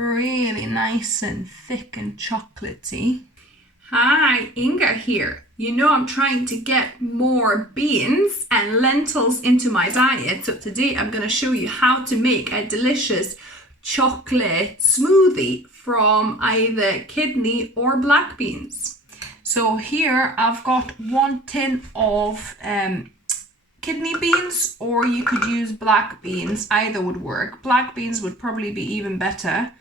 Really nice and thick and chocolatey. Hi, Inga here. You know I'm trying to get more beans and lentils into my diet. So today I'm going to show you how to make a delicious chocolate smoothie from either kidney or black beans. So here I've got 1 tin of kidney beans, or you could use black beans. Either would work. Black beans would probably be even better,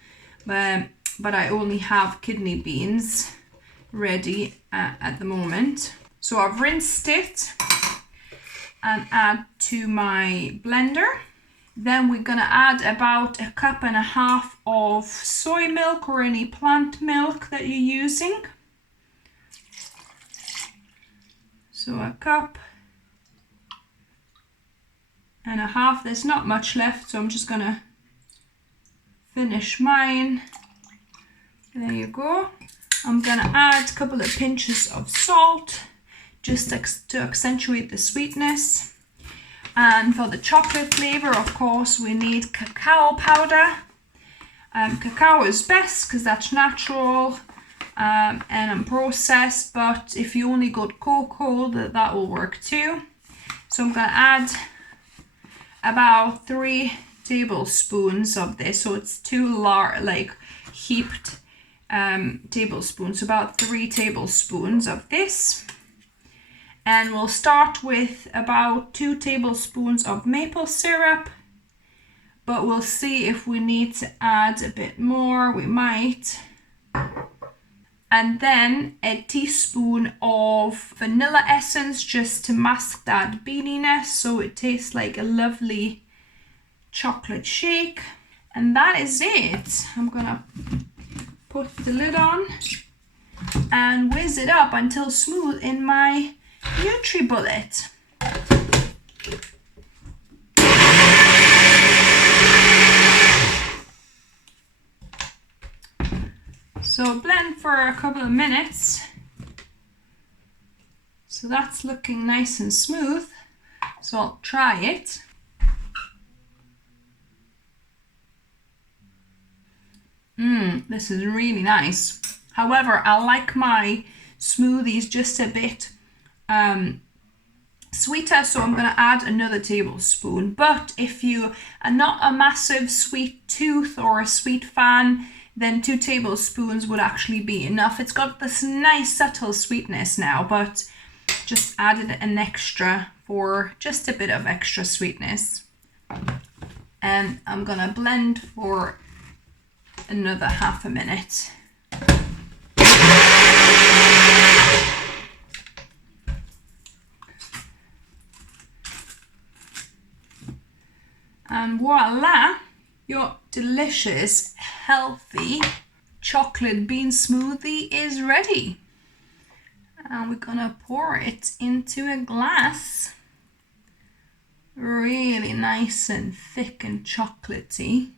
but I only have kidney beans ready at the moment. So I've rinsed it and add to my blender. Then we're gonna add about 1.5 cups of soy milk or any plant milk that you're using. So 1.5 cups. There's not much left, so I'm just gonna finish mine. There you go. I'm gonna add a couple of pinches of salt just to accentuate the sweetness. And for the chocolate flavor, of course, we need cacao powder. Cacao is best because that's natural and unprocessed, but if you only got cocoa, that will work too. So I'm gonna add about 3 tablespoons of this. So it's 2 heaped tablespoons, about 3 tablespoons of this. And we'll start with about 2 tablespoons of maple syrup, but we'll see if we need to add a bit more. We might. And then a teaspoon of vanilla essence just to mask that beaniness so it tastes like a lovely chocolate shake. And that is it. I'm gonna put the lid on and whiz it up until smooth in my NutriBullet. So blend for a couple of minutes. So that's looking nice and smooth. So I'll try it. This is really nice. However, I like my smoothies just a bit sweeter, so I'm going to add another tablespoon. But if you are not a massive sweet tooth or a sweet fan, then 2 tablespoons would actually be enough. It's got this nice subtle sweetness now, but just added an extra for just a bit of extra sweetness. And I'm going to blend for another half a minute. And voila, your delicious, healthy chocolate bean smoothie is ready. And we're gonna pour it into a glass. Really nice and thick and chocolatey.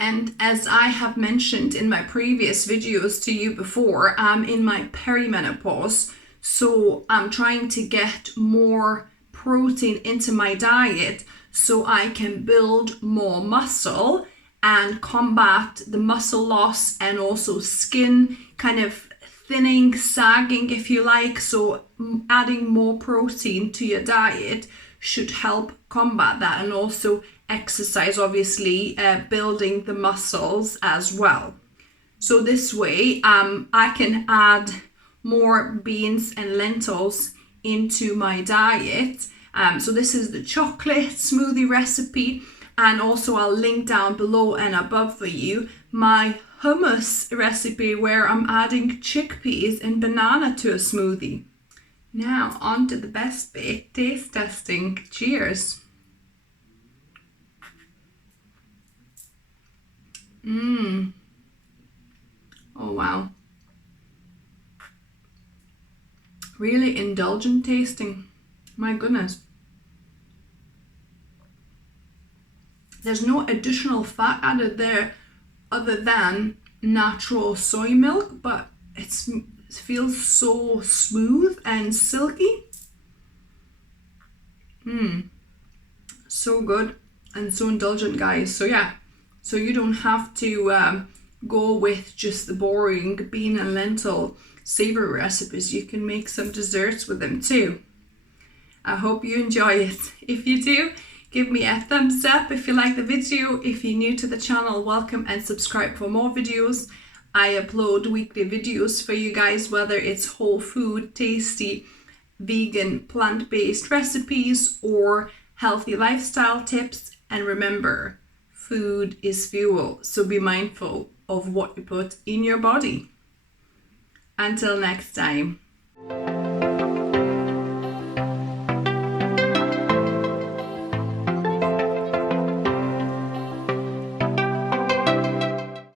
And as I have mentioned in my previous videos to you before, I'm in my perimenopause, so I'm trying to get more protein into my diet so I can build more muscle and combat the muscle loss and also skin kind of thinning, sagging if you like. So adding more protein to your diet should help combat that, and also exercise, obviously, building the muscles as well. So this way I can add more beans and lentils into my diet. So this is the chocolate smoothie recipe, and also I'll link down below and above for you my hummus recipe where I'm adding chickpeas and banana to a smoothie. Now on to the best bit, taste testing. Cheers. Oh wow. Really indulgent tasting. My goodness. There's no additional fat added there other than natural soy milk, but it feels so smooth and silky. So good and so indulgent, guys. So yeah, So you don't have to go with just the boring bean and lentil savory recipes. You can make some desserts with them too. I hope you enjoy it. If you do, give me a thumbs up if you like the video. If you're new to the channel, welcome and subscribe for more videos. I upload weekly videos for you guys, whether it's whole food, tasty, vegan, plant-based recipes or healthy lifestyle tips. And remember, food is fuel, so be mindful of what you put in your body. Until next time.